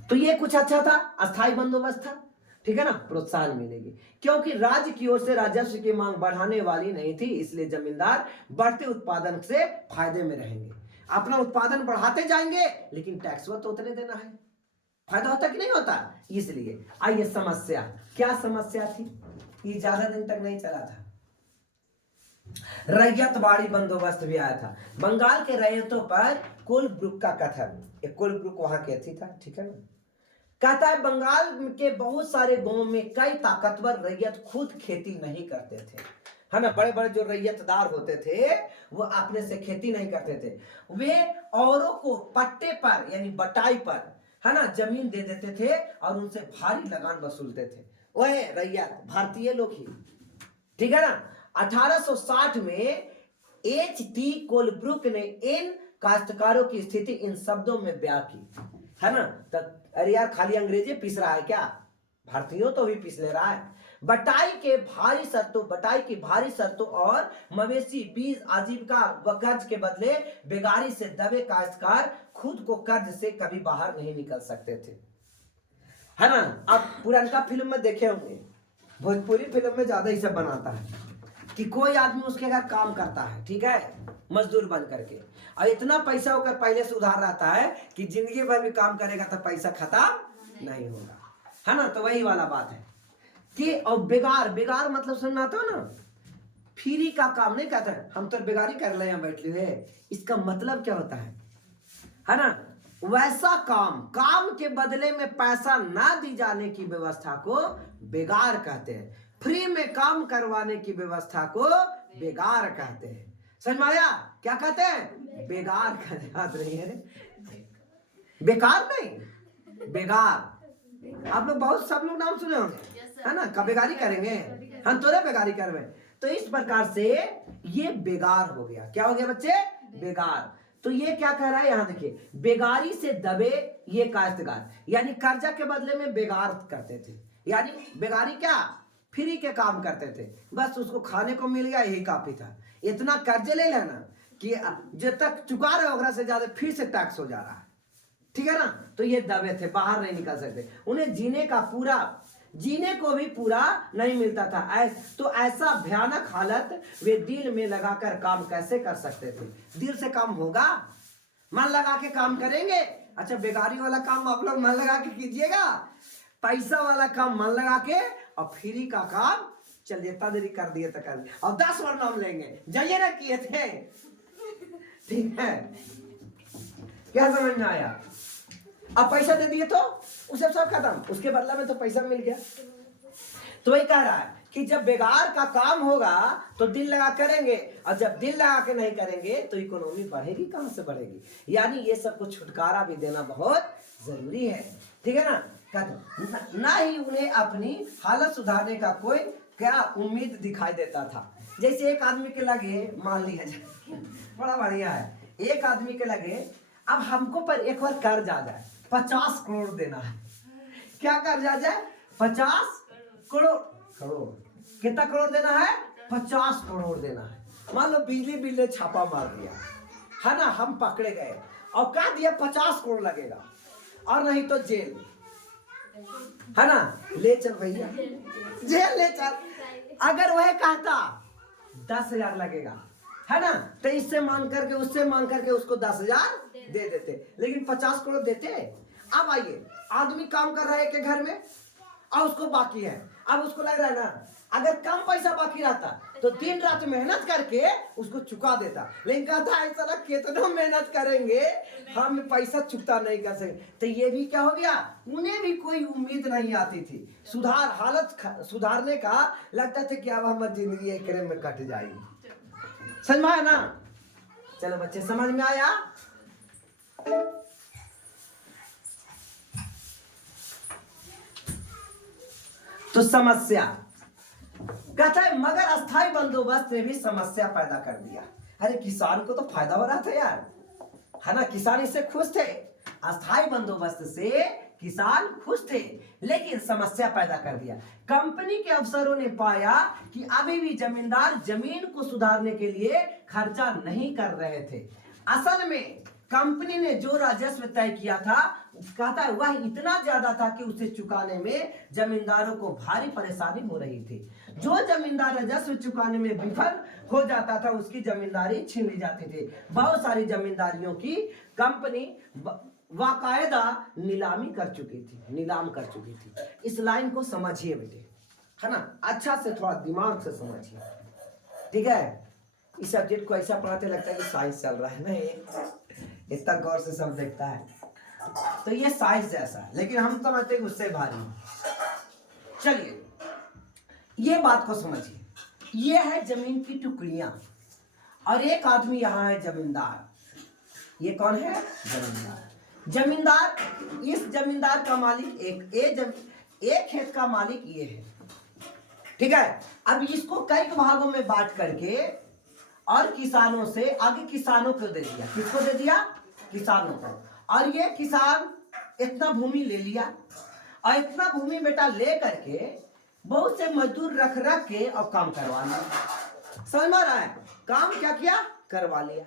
तो ये कुछ अच्छा था, अस्थायी बंदोबस्त था, ठीक है ना, प्रोत्साहन मिलेगी, क्योंकि राज्य की ओर से राजस्व की मांग बढ़ाने वाली नहीं थी, इसलिए जमींदार बढ़ते उत्पादन से फायदे में रहेंगे, अपना उत्पादन बढ़ाते जाएंगे, लेकिन टैक्स तो उतने देना है, फायदा होता कि नहीं होता, इसलिए। आइए समस्या, क्या समस्या थी, ये ज्यादा दिन तक नहीं चला था। रैयतवाड़ी बंदोबस्त भी आया था, बंगाल के रैयतों पर कोलब्रुक का कथन, एक कोलब्रुक वहां के अथी था, ठीक है ना, कहता है बंगाल के बहुत सारे गांवों में कई ताकतवर रैयत खुद खेती नहीं करते थे, है ना, बड़े बड़े जो रैयतदार होते थे वो अपने से खेती नहीं करते थे, वे औरों को पट्टे पर यानी बटाई पर, है ना, जमीन दे देते थे और उनसे भारी लगान वसूलते थे, वह रैयत भारतीय लोग ही, ठीक है ना। 1860 में H.T. कोलब्रुक ने इन काश्तकारों की स्थिति इन शब्दों में बयां की, है ना, तब अरे यार खाली अंग्रेजी पीस रहा है क्या, भारतीयों तो भी पीस ले रहा है। बटाई की भारी शर्तों और मवेशी, बीज, आजीविका व कर्ज के बदले बेगारी से दबे काश्तकार खुद को कर्ज से कभी बाहर नहीं निकल सकते थे, है ना। आप पुराना फिल्म में देखे होंगे, भोजपुरी फिल्म में ज्यादा ही सब बनाता है कि कोई आदमी उसके घर काम करता है, ठीक है, मजदूर बन करके, और इतना पैसा होकर पहले से उधार रहता है कि जिंदगी भर भी काम करेगा तो पैसा खत्म नहीं होगा, है ना। तो वही वाला बात है कि और बेगार मतलब सुनना तो ना, फ्री का काम नहीं कहते हैं, हम तो बेगारी कर ले यहाँ बैठ लिए, इसका मतलब क्या होता है ना, वैसा काम के बदले में पैसा ना दी जाने की व्यवस्था को बेगार कहते हैं, फ्री में काम करवाने की व्यवस्था को बेगार कहते हैं, समझ में आया, क्या कहते हैं, बेगार कहते, याद नहीं है, बेकार नहीं, बेगार, आप लोग बहुत सब लोग नाम सुने होंगे, है ना, कब बेगारी करेंगे, हम तो बेगारी करवे, तो इस प्रकार से ये बेगार हो गया, क्या हो गया बच्चे, बेगार। तो ये क्या कह रहा है यहाँ देखिए, बेगारी से दबे ये काश्तकार, यानी कर्जा के बदले में बेगार करते थे, यानी बेगारी क्या, फ्री के काम करते थे, बस उसको खाने को मिल गया यही काफी था, इतना कर्जे ले लेना कि जब तक चुका रहे होगा से ज्यादा फिर से टैक्स हो जा रहा है, ठीक है ना। तो ये दबे थे, बाहर नहीं निकल सकते, उन्हें जीने को भी पूरा नहीं मिलता था, तो ऐसा भयानक हालत वे दिल में लगाकर काम कैसे कर सकते थे, दिल से काम होगा, मन लगा के काम करेंगे, अच्छा बेगारी वाला काम आप लोग मन लगा के कीजिएगा, पैसा वाला काम मन लगा के, और फ्री का काम चल जितना देरी कर दिए तो कर, और 10 बार नाम लेंगे जाइए ना किए थे, ठीक है, क्या समझ में आया, अब पैसा दे दिए तो उसे सब खत्म, उसके बदला में तो पैसा मिल गया। तो वही कह रहा है कि जब बेगार का काम होगा तो दिल लगा करेंगे, और जब दिल लगा के नहीं करेंगे तो इकोनॉमी बढ़ेगी कहां से बढ़ेगी, यानी ये सब कुछ छुटकारा भी देना बहुत जरूरी है, ठीक है ना। ना ही उन्हें अपनी हालत सुधारने का कोई क्या उम्मीद दिखाई देता था, जैसे एक आदमी के लगे, मान लिया जाए बड़ा बढ़िया है, एक आदमी के लगे अब हमको पर एक बार कर्ज आ जाए 50 करोड़ देना है, क्या कर्ज आ जाए, 50 करोड़, कितना करोड़ देना है, 50 करोड़ देना है, मान लो बिजली बिल ने छापा मार दिया, है ना, हम पकड़े गए और कह दिया 50 करोड़ लगेगा, और नहीं तो जेल, है ना, ले चल भैया जेल ले चल, अगर वह कहता 10,000 लगेगा, है ना, तो इससे मांग करके उससे मांग करके उसको 10,000 दे देते, लेकिन 50 करोड़ देते। अब आइए, आदमी काम कर रहा है के घर में और उसको बाकी है, अब उसको लग रहा है ना अगर कम पैसा बाकी रहता तो दिन रात मेहनत करके उसको चुका देता, लेकिन कहता है साला कितना मेहनत करेंगे हम पैसा चुकता नहीं कर सके, तो ये भी क्या हो गया, उन्हें भी कोई उम्मीद नहीं आती थी हालत सुधारने का, लगता था कि अब हमारी जिंदगी एक में कट जाएगी, समझ में आया ना, चलो बच्चे समझ में आया। तो समस्या कहता है मगर अस्थाई बंदोबस्त ने भी समस्या पैदा कर दिया, अरे किसान को तो फायदा हो रहा था यार, है ना, किसान इससे खुश थे, अस्थाई बंदोबस्त से किसान खुश थे, लेकिन समस्या पैदा कर दिया। कंपनी के अफसरों ने पाया कि अभी भी जमींदार जमीन को सुधारने के लिए खर्चा नहीं कर रहे थे। असल में कंपनी ने जो राजस्व तय किया था, कहता है वह इतना ज्यादा था कि उसे चुकाने में जमींदारों को भारी परेशानी हो रही थी। जो जमींदार राजस्व चुकाने में विफल हो जाता था, उसकी जमींदारी छीन ली जाती थी। बहुत सारी जमींदारियों की कंपनी वाकायदा नीलामी कर चुकी थी, नीलाम कर चुकी थी। इस लाइन को समझिए बेटे, है ना, अच्छा से थोड़ा दिमाग से समझिए, ठीक है। इस सब्जेक्ट को ऐसा पढ़ाते लगता है कि साइंस चल रहा है ना, ये इतना गौर से सब देखता है, तो ये साइंस जैसा है, लेकिन हम समझते हैं उससे भारी। चलिए ये बात को समझिए, ये है जमीन की टुकड़ियां और एक आदमी यहाँ है जमींदार। ये कौन है? जमींदार। जमींदार, इस जमींदार का मालिक एक खेत का मालिक ये है, ठीक है। अब इसको कई भागों में बांट करके और किसानों से आगे किसानों को दे दिया। किसको दे दिया? किसानों को। और ये किसान इतना भूमि ले लिया और इतना भूमि बेटा ले करके बहुत से मजदूर रख के और काम करवा लिया। समझ में आ रहा है? काम क्या किया? करवा लिया।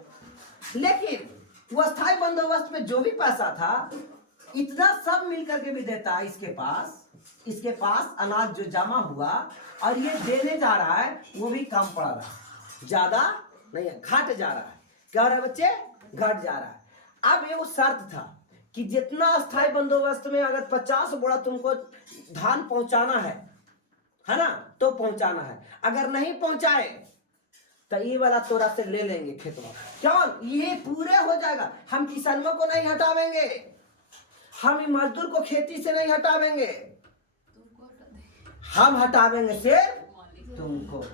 लेकिन वो अस्थायी बंदोबस्त में जो भी पैसा था, इतना सब मिल करके भी देता है इसके पास अनाज जो जमा हुआ और ये देने जा रहा है, वो भी कम पड़ रहा है, ज्यादा नहीं है, घट जा रहा है। क्या हो रहा है बच्चे? घट जा रहा है। अब ये वो शर्त था कि जितना अस्थायी बंदोबस्त में अगर 50 बोरा तुमको धान पहुंचाना है ना, तो पहुंचाना है। अगर नहीं पहुंचाए तो ये वाला तोरा से ले लेंगे खेतवा। क्यों? ये पूरे हो जाएगा। हम किसानों को नहीं हटावेंगे, हम मजदूर को खेती से नहीं हटावेंगे, हम हटावेंगे सिर्फ तुमको,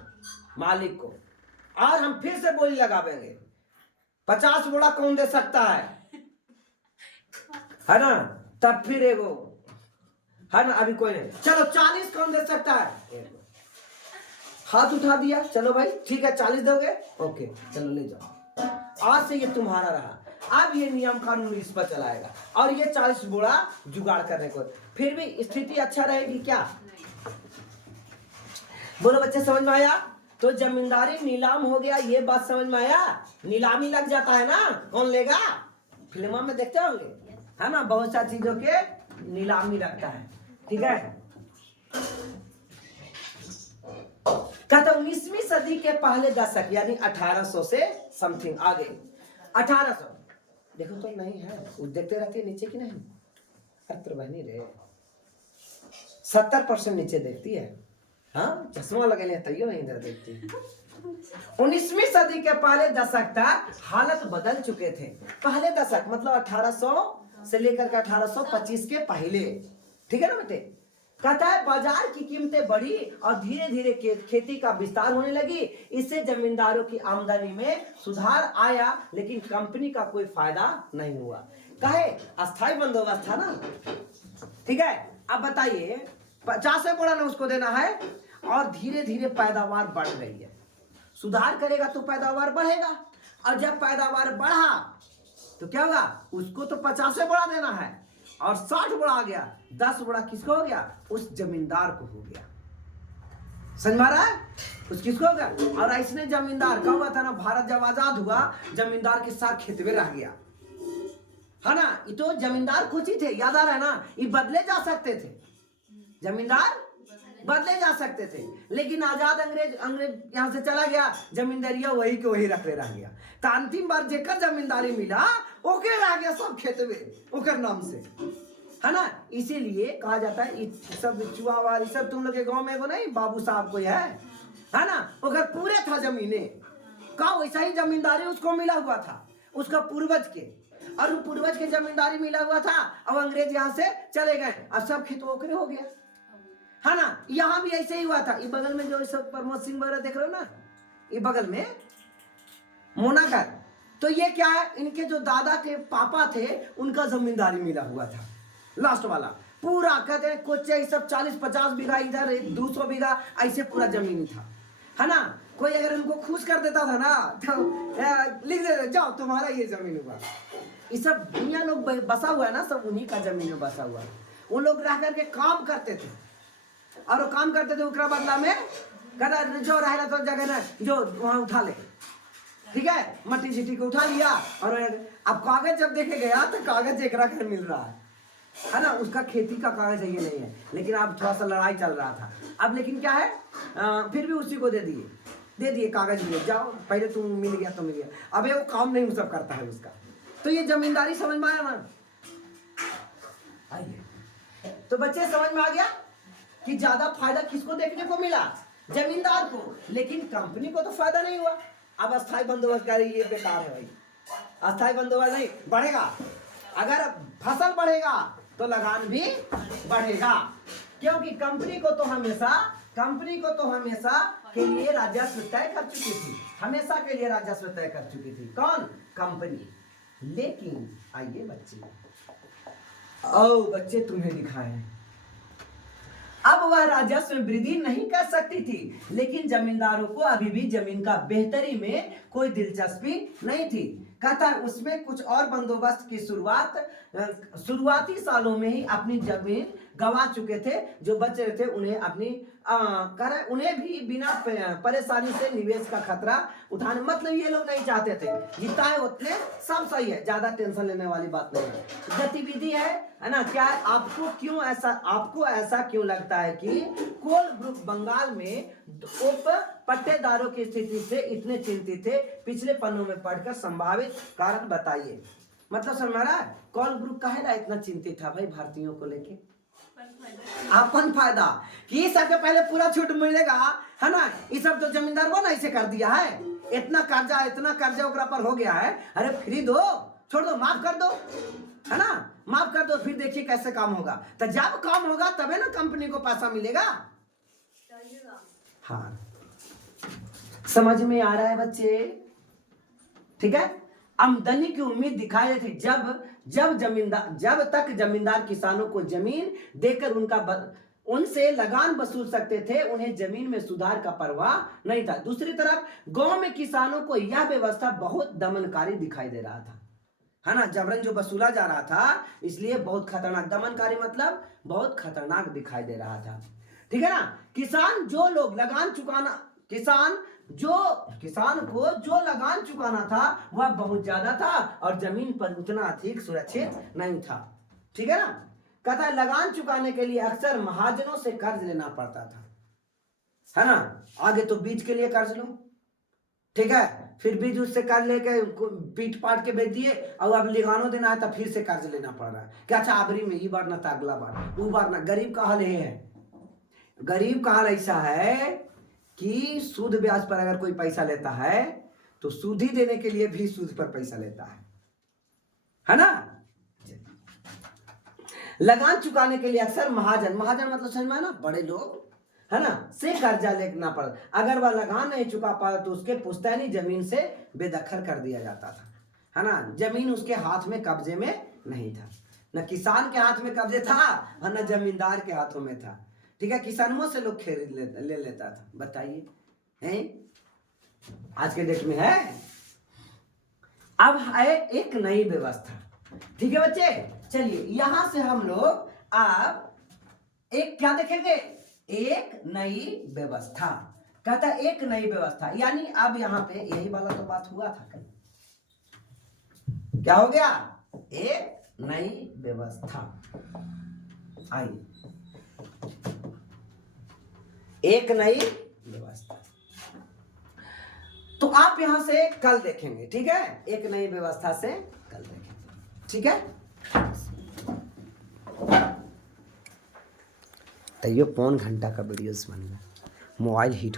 मालिक को। और हम फिर से बोली लगावेंगे, 50 बोरा कौन दे सकता है ना? तब फिर एगो है ना, अभी कोई नहीं, चलो 40 कौन दे सकता है? हाथ उठा दिया, चलो भाई ठीक है 40 दोगे, ओके चलो ले जाओ, आज से ये तुम्हारा रहा। अब ये नियम कानून इस पर चलाएगा और ये 40 बोरा जुगाड़ करने को। फिर भी स्थिति अच्छा रहेगी क्या? बोलो बच्चे, समझ में आया? तो जमींदारी नीलाम हो गया, ये बात समझ में आया? नीलामी लग जाता है ना, कौन लेगा? फिल्मों में देखते होंगे, है ना, बहुत सारी चीजों के नीलामी लगता है, ठीक है। कहता 19वीं सदी के पहले दशक यानी 1800 से समथिंग आगे, 1800 देखो तो नहीं है, वो देखते रहती है नीचे की नहीं, अत्र बहनी रे 70% नीचे देखती है, हाँ चश्मा लगे तैयो नहीं इधर देखती। 19वीं सदी के पहले दशक तक हालत बदल चुके थे। पहले दशक मतलब 1800 से लेकर के 1825 के पहले, ठीक है ना बेटे। कहता है बाजार की कीमतें बढ़ी और धीरे धीरे खेती का विस्तार होने लगी। इससे जमींदारों की आमदनी में सुधार आया, लेकिन कंपनी का कोई फायदा नहीं हुआ। कहे अस्थायी बंदोबस्त था ना, ठीक है। अब बताइए 50 बोरा ना उसको देना है और धीरे धीरे पैदावार बढ़ रही है। सुधार करेगा तो पैदावार बढ़ेगा, और जब पैदावार बढ़ा तो क्या होगा? उसको तो 50 बोरा देना है और 60 बोरा आ गया, 10 बोरा किसको हो गया? उस जमींदार को हो गया। समझ में आ रहा है? उस किसको हो गया? और ऐसने जमींदार का हुआ था ना, भारत जब आजाद हुआ जमींदार के साथ खेतवे रह गया, है ना। ये तो जमींदार कुछ ही थे, याद आ रहा है ना। ये बदले जा सकते थे, जमींदार बदले जा सकते थे, लेकिन आजाद अंग्रेज यहाँ से चला गया, जमींदारिया वही के वही रखले रह गया। तो अंतिम बार जेकर जमींदारी मिला ओके रह गया सब खेतवे ओकर नाम से, है ना। इसीलिए कहा जाता है सब चुआवार सब तुम लोग के गांव में एगो नहीं बाबू साहब कोई है ना, ओकर पूरे था जमीने का, वैसा ही जमींदारी उसको मिला हुआ था उसका पूर्वज के, और पूर्वज के जमींदारी मिला हुआ था। अब अंग्रेज यहाँ से चले गए, अब सब खेत ओकरे हो गया, है ना। यहाँ भी ऐसे ही हुआ था। ये बगल में जो सब प्रमोद सिंह वगैरह देख रहे हो ना, ये बगल में मोनाकर, तो ये क्या है, इनके जो दादा के पापा थे उनका जमींदारी मिला हुआ था, लास्ट वाला पूरा कहते हैं कोचे सब 40-50 बीघा, इधर 200 बीघा, ऐसे पूरा जमीन था, है ना। कोई अगर उनको खुश कर देता था ना तो लिख दे जाओ तुम्हारा ये जमीन हुआ। ये सब दुनिया लोग बसा हुआ है ना, सब उन्हीं का जमीन में बसा हुआ है। वो लोग रह करके काम करते थे, और वो काम करते थे उसका बदला में कहता जो रहेगा तो जगह ना जो वहाँ उठा ले, ठीक है, मट्टी चिट्टी को उठा लिया। और अब कागज जब देखे गया तो कागज एक रख मिल रहा है ना, उसका खेती का कागज है ये नहीं है, लेकिन अब थोड़ा सा लड़ाई चल रहा था। अब लेकिन क्या है, फिर भी उसी को दे दिए कागज लिए, जाओ पहले तुम मिल गया तो मिल गया। अब ये वो काम नहीं सब करता है उसका। तो ये जमींदारी समझ में आया ना? आइए, तो बच्चे समझ में आ गया कि ज्यादा फायदा किसको देखने को मिला? जमींदार को, लेकिन कंपनी को तो फायदा नहीं हुआ। अब अस्थायी बंदोबस्त का ये बेकार है भाई, अस्थायी बंदोबस्त नहीं बढ़ेगा। अगर फसल बढ़ेगा तो लगान भी बढ़ेगा, क्योंकि कंपनी को तो हमेशा के लिए राजस्व तय कर चुकी थी, हमेशा के लिए राजस्व तय कर चुकी थी। कौन? कंपनी। लेकिन आइए बच्चे, बच्चे तुम्हें दिखाएं, अब वह राजस्व में वृद्धि नहीं कर सकती थी, लेकिन जमींदारों को अभी भी जमीन का बेहतरी में कोई दिलचस्पी नहीं थी। कहता है उसमें कुछ और बंदोबस्त की शुरुआती सालों में ही अपनी जमीन गंवा चुके थे, जो बच रहे थे उन्हें उन्हें भी बिना परेशानी से निवेश का खतरा उठाने, मतलब ये लोग नहीं चाहते थे, जितना है उतने सब सही है, ज्यादा टेंशन लेने वाली बात नहीं है। गतिविधि है ना, क्या है, आपको ऐसा क्यों लगता है कि कोल ग्रुप बंगाल में उप पट्टेदारों की स्थिति से इतने चिंतित थे? पिछले पन्नों में पढ़कर संभावित कारण बताइए। मतलब समझ रहा है, कोल ग्रुप काहे ना इतना चिंतित था भाई भारतीयों को लेके? अपन फायदा कि सबके पहले पूरा छूट मिलेगा, है ना, ये सब तो जमींदार को ना ऐसे कर दिया है, इतना कर्जा ओकरा पर हो गया है, अरे फ्री दो, छोड़ दो, माफ कर दो, है ना, माफ कर दो, फिर देखिए कैसे काम होगा। तो जब काम होगा तबे ना कंपनी को पैसा मिलेगा। हाँ, समझ में आ रहा है बच्चे? ठीक है, आमदनी की उम्मीद दिखाई थी जब तक जमींदार किसानों को जमीन देकर उनसे लगान वसूल सकते थे, उन्हें जमीन में सुधार का परवाह नहीं था। दूसरी तरफ गांव में किसानों को यह व्यवस्था बहुत दमनकारी दिखाई दे रहा था, है ना, जबरन जो वसूला जा रहा था, इसलिए बहुत खतरनाक, दमनकारी मतलब बहुत खतरनाक दिखाई दे रहा था। ठीक है ना, किसान को जो लगान चुकाना था वह बहुत ज्यादा था और जमीन पर उतना अधिक सुरक्षित नहीं था। ठीक है ना, कहता है लगान चुकाने के लिए अक्सर महाजनों से कर्ज लेना पड़ता था, है ना, आगे तो बीज के लिए कर्ज लो, ठीक है, फिर बीज उससे कर्ज लेके पीट पाट के बेच दिए, और अब लिगानो देना है तो फिर से कर्ज लेना पड़ रहा है। क्या अच्छा आबरी में ये बार ना था, अगला बार वो बार ना। गरीब का हाल ये है, गरीब का हाल ऐसा है कि सूद ब्याज पर अगर कोई पैसा लेता है तो सूद ही देने के लिए भी सूद पर पैसा लेता है ना। लगान चुकाने के लिए अक्सर महाजन मतलब समझ में ना, बड़े लोग, है ना, से कर्जा लेना पड़ा। अगर वह लगान नहीं चुका पाया तो उसके पुश्तैनी जमीन से बेदखल कर दिया जाता था, है ना, जमीन उसके हाथ में कब्जे में नहीं था, न किसान के हाथ में कब्जे था और न जमींदार के हाथों में था। ठीक है, किसानों से लोग खरीद ले लेता था। बताइए, हैं आज के डेट में है। अब है एक नई व्यवस्था। ठीक है बच्चे, चलिए यहां से हम लोग अब एक क्या देखेंगे, एक नई व्यवस्था। कहता है एक नई व्यवस्था, यानी अब यहाँ पे यही वाला तो बात हुआ था कल, क्या हो गया, एक नई व्यवस्था आई, एक नई व्यवस्था। तो आप यहां से कल देखेंगे, ठीक है, एक नई व्यवस्था से कल देखेंगे, ठीक है। तो ये 1.5 घंटा का वीडियोस बन गया, मोबाइल हीट